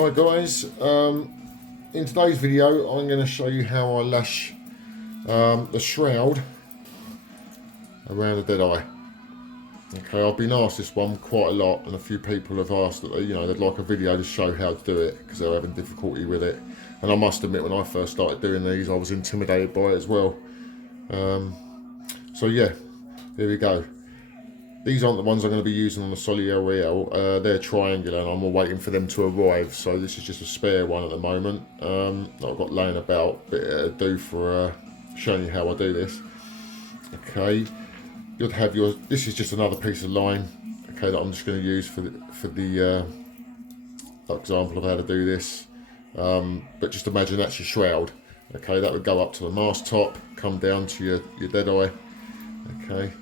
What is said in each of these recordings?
Hi guys, in today's video I'm going to show you how I lash the shroud around a deadeye. Okay, I've been asked this one quite a lot, and a few people have asked that they'd like a video to show how to do it because they're having difficulty with it. And I must admit, when I first started doing these, I was intimidated by it as well. So yeah, here we go. These aren't the ones I'm going to be using on the Solio Real. They're triangular and I'm waiting for them to arrive, so this is just a spare one at the moment that I've got laying about, bit to do for showing you how I do this. Okay, you'll have your, this is just another piece of line, okay, that I'm just going to use for the example of how to do this. But just imagine that's your shroud. Okay, that would go up to the mast top, come down to your deadeye. Okay.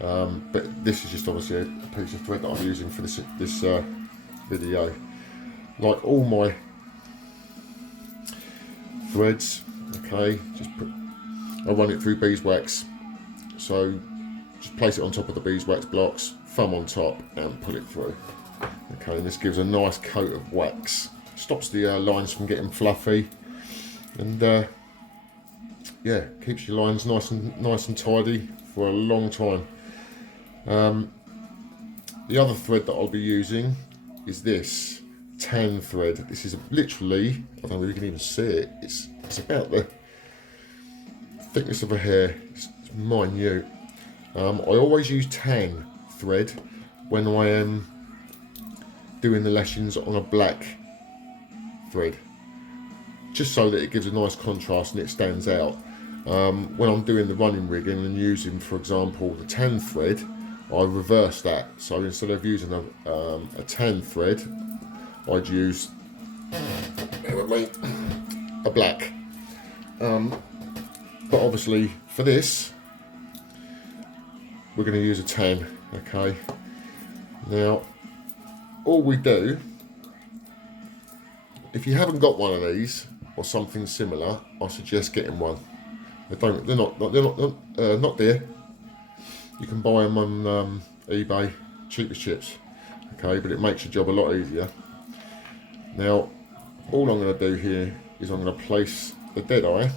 But this is just obviously a piece of thread that I'm using for this video. Like all my threads, okay, I run it through beeswax. So just place it on top of the beeswax blocks, thumb on top, and pull it through. Okay, and this gives a nice coat of wax, stops the lines from getting fluffy, and yeah, keeps your lines nice and tidy for a long time. The other thread that I'll be using is this tan thread. This is literally, I don't know if you can even see it, it's about the thickness of a hair. It's minute. I always use tan thread when I am doing the lashings on a black thread, just so that it gives a nice contrast and it stands out. When I'm doing the running rigging and using, for example, the tan thread, I reverse that. So instead of using a tan thread, I'd use a black. But obviously for this, we're going to use a tan. Okay. Now, all we do, if you haven't got one of these or something similar, I suggest getting one. They're not there. You can buy them on eBay, cheap as chips. Okay, but it makes your job a lot easier. Now, all I'm going to do here is I'm going to place the deadeye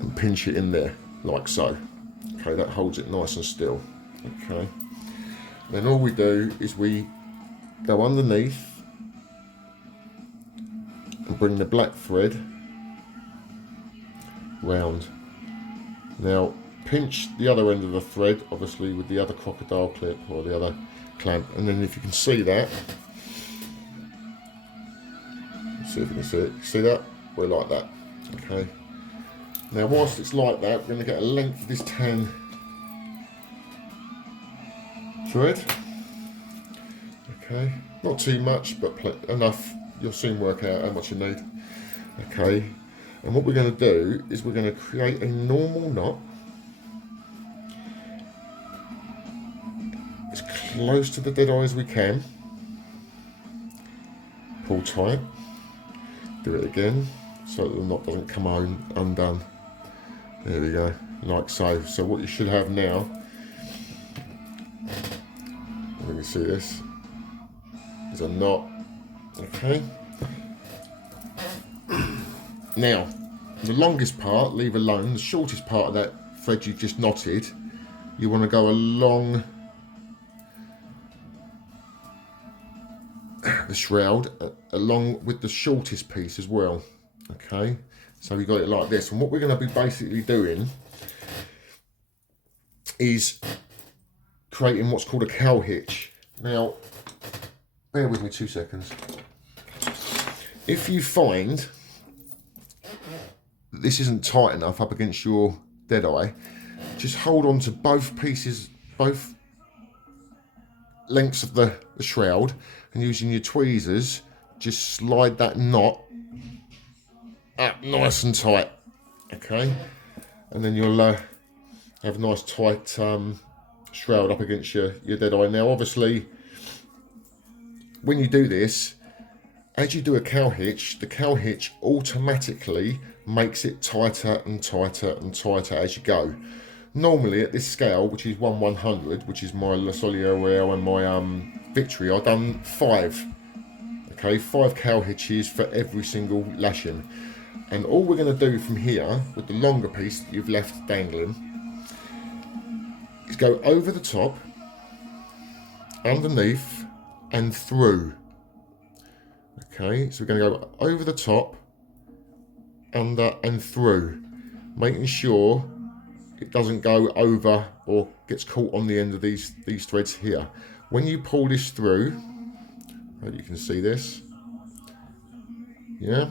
and pinch it in there, like so. Okay, that holds it nice and still. Okay. Then all we do is we go underneath and bring the black thread round. Now pinch the other end of the thread, obviously with the other crocodile clip or the other clamp, and then if you can see that, let's see if you can see it. See that? We're like that. Okay. Now whilst it's like that, we're going to get a length of this tan thread. Okay, not too much, but enough. You'll soon work out how much you need. Okay, and what we're going to do is we're going to create a normal knot as close to the deadeye as we can. Pull tight. Do it again so that the knot doesn't come undone. There we go, like so. So what you should have now, let me see this, is a knot. Okay. Now, the longest part, leave alone. The shortest part of that thread you just knotted, you want to go along the shroud, along with the shortest piece as well. Okay, so we got it like this. And what we're going to be basically doing is creating what's called a cow hitch. Now, bear with me 2 seconds. If you find that this isn't tight enough up against your deadeye, just hold on to both pieces, both lengths of the shroud, and using your tweezers, just slide that knot up nice and tight. Okay, and then you'll have a nice tight shroud up against your deadeye. Now obviously, when you do this, as you do a cow hitch, the cow hitch automatically makes it tighter and tighter and tighter as you go. Normally at this scale, which is 1/100, which is my La Royale and my Victory, I've done 5. Okay, 5 cow hitches for every single lashing. And all we're going to do from here, with the longer piece that you've left dangling, is go over the top, underneath, and through. Okay, so we're going to go over the top, under, and through, making sure it doesn't go over or gets caught on the end of these threads here. When you pull this through, hope you can see this. Yeah.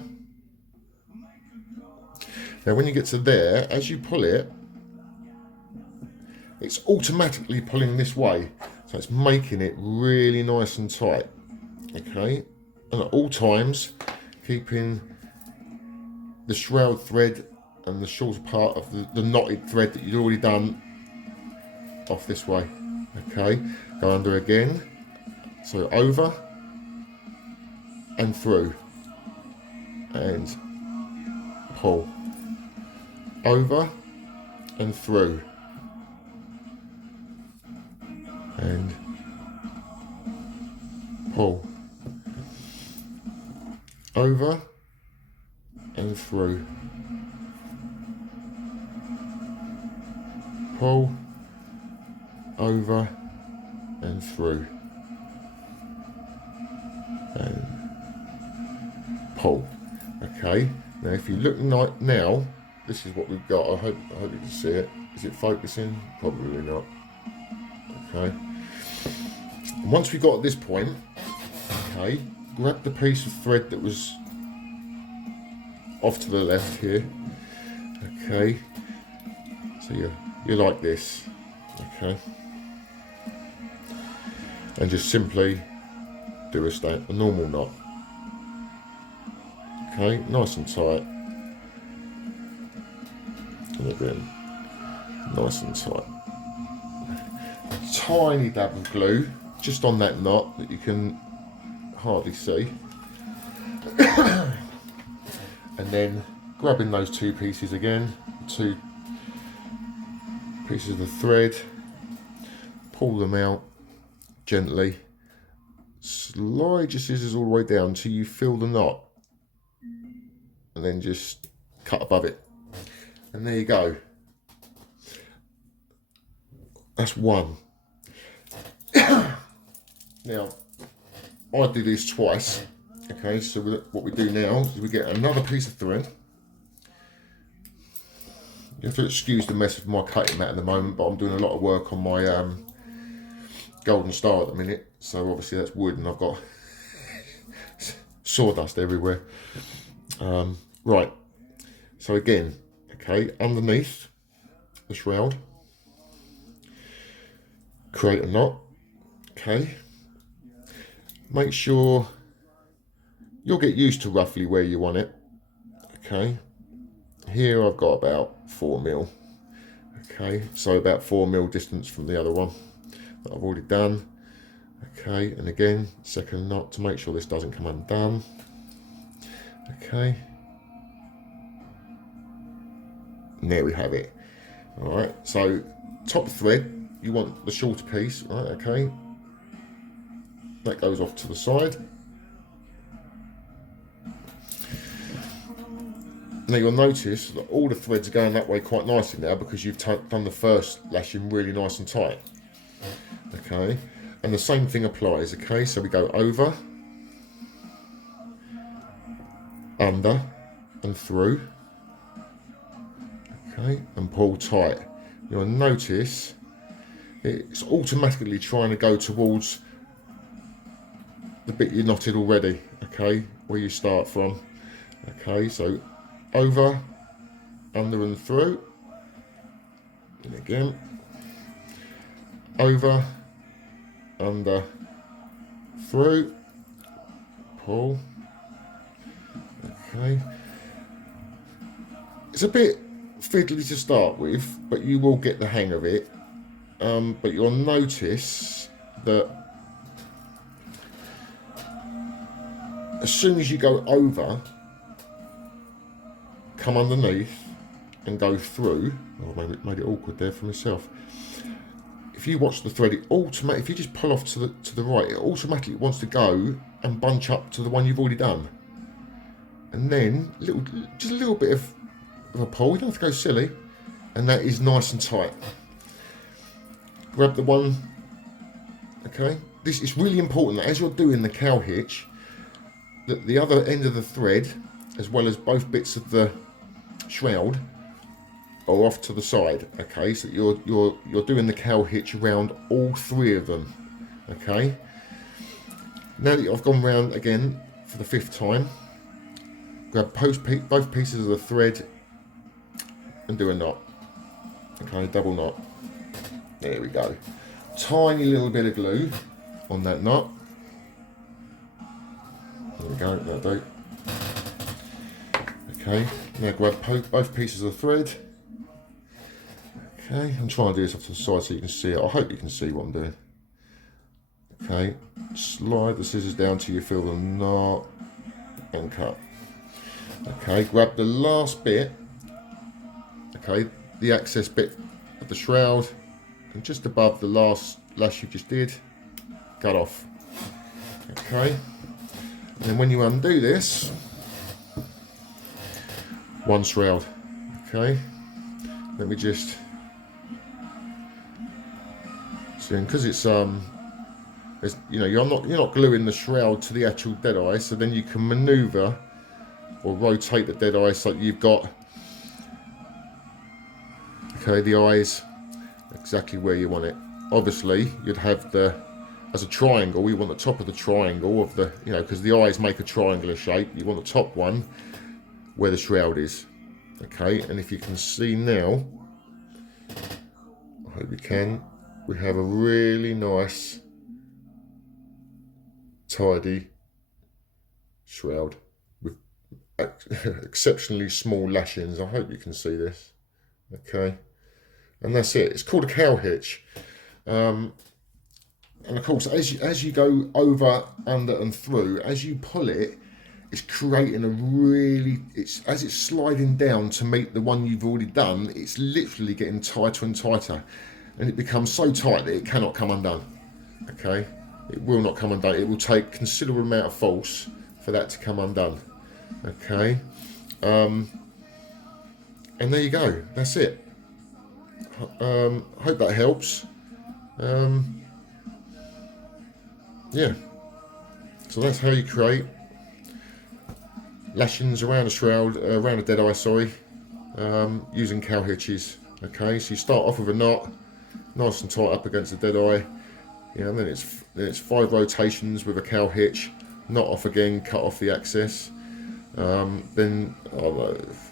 Now when you get to there, as you pull it, it's automatically pulling this way. So it's making it really nice and tight. Okay. And at all times, keeping the shroud thread and the shorter part of the knotted thread that you'd already done off this way. Okay, go under again, so over and through, and pull, over and through, and pull, over and through, pull, over and through, and pull. Okay, now if you look now, this is what we've got. I hope you can see it. Is it focusing? Probably not. Okay, and once we got at this point, okay, grab the piece of thread that was off to the left here. Okay, so you're like this. Okay, and just simply do a normal knot. Okay, nice and tight, and again nice and tight. A tiny dab of glue just on that knot that you can hardly see, and then grabbing those 2 pieces again, 2 pieces of the thread, pull them out gently, slide your scissors all the way down till you feel the knot, and then just cut above it, and there you go. That's one. Now I do this twice. Okay, so what we do now is we get another piece of thread. You have to excuse the mess of my cutting mat at the moment, but I'm doing a lot of work on my golden star at the minute, so obviously that's wood and I've got sawdust everywhere. Right, so again, okay, underneath the shroud, create a knot. Okay, make sure you'll get used to roughly where you want it. Okay, here I've got about 4mm. Okay, so about 4mm distance from the other one that I've already done. Okay, and again, second knot to make sure this doesn't come undone. Okay, and there we have it. All right, so top thread, you want the shorter piece, right? Okay, that goes off to the side. Now you'll notice that all the threads are going that way quite nicely now because you've done the first lashing really nice and tight. Okay, and the same thing applies. Okay, so we go over, under and through. Okay, and pull tight. You'll notice it's automatically trying to go towards the bit you knotted already. Okay, where you start from. Okay, so over, under and through, and again over, under, through, pull. Okay, it's a bit fiddly to start with, but you will get the hang of it. But you'll notice that as soon as you go over, come underneath and go through, oh, I made it awkward there for myself. If you watch the thread, if you just pull off to the right, it automatically wants to go and bunch up to the one you've already done. And then just a little bit of a pull. You don't have to go silly, and that is nice and tight. Grab the one. Okay, this is really important that as you're doing the cow hitch, that the other end of the thread, as well as both bits of the shroud, are off to the side. Okay, so you're doing the cow hitch around all three of them. Okay. Now that I've gone round again for the 5th time, grab both pieces of the thread and do a knot. Okay, double knot. There we go. Tiny little bit of glue on that knot. There we go, that'll do. Okay, now grab both pieces of thread. Okay, I'm trying to do this off to the side so you can see it. I hope you can see what I'm doing. Okay, slide the scissors down till you feel the knot and cut. Okay, grab the last bit, okay, the excess bit of the shroud, and just above the last lash you just did, cut off. Okay, and then when you undo this, one shroud. Okay, let me just see, because it's you're not gluing the shroud to the actual deadeye, so then you can manoeuvre or rotate the deadeye so that you've got the eyes exactly where you want it. Obviously, you'd have as a triangle, we want the top of the triangle of the, because the eyes make a triangular shape. You want the top one where the shroud is. Okay, and if you can see now, I hope you can, we have a really nice, tidy shroud with exceptionally small lashings. I hope you can see this. Okay, and that's it. It's called a cow hitch. And of course, as you go over, under, and through, as you pull it, it's creating as it's sliding down to meet the one you've already done, it's literally getting tighter and tighter, and it becomes so tight that it cannot come undone. Okay, it will not come undone. It will take considerable amount of force for that to come undone. Okay, and there you go. That's it. Hope that helps. Yeah, so that's how you create lashings around a shroud, around a deadeye, sorry, using cow hitches. Okay, so you start off with a knot, nice and tight up against the deadeye. And then it's 5 rotations with a cow hitch, knot off again, cut off the excess. Then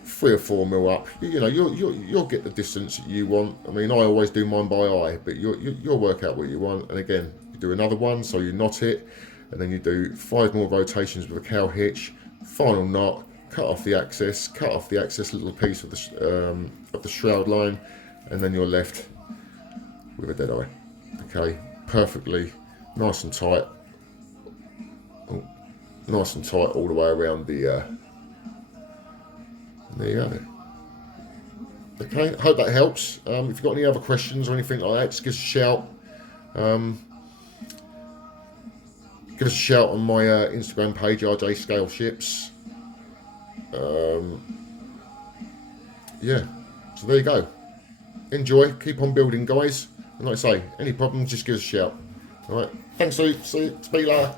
3 or 4 mil up. You'll get the distance that you want. I mean, I always do mine by eye, but you'll work out what you want. And again, you do another one, so you knot it, and then you do 5 more rotations with a cow hitch. Final knot, cut off the excess little piece of the shroud line, and then you're left with a deadeye. Okay, perfectly nice and tight. Nice and tight all the way around the. There you go. Okay, hope that helps. If you've got any other questions or anything like that, just give us a shout. Give us a shout on my Instagram page, RJ Scale Ships. Yeah, so there you go. Enjoy, keep on building, guys. And like I say, any problems, just give us a shout. All right, thanks, Luke. See you later.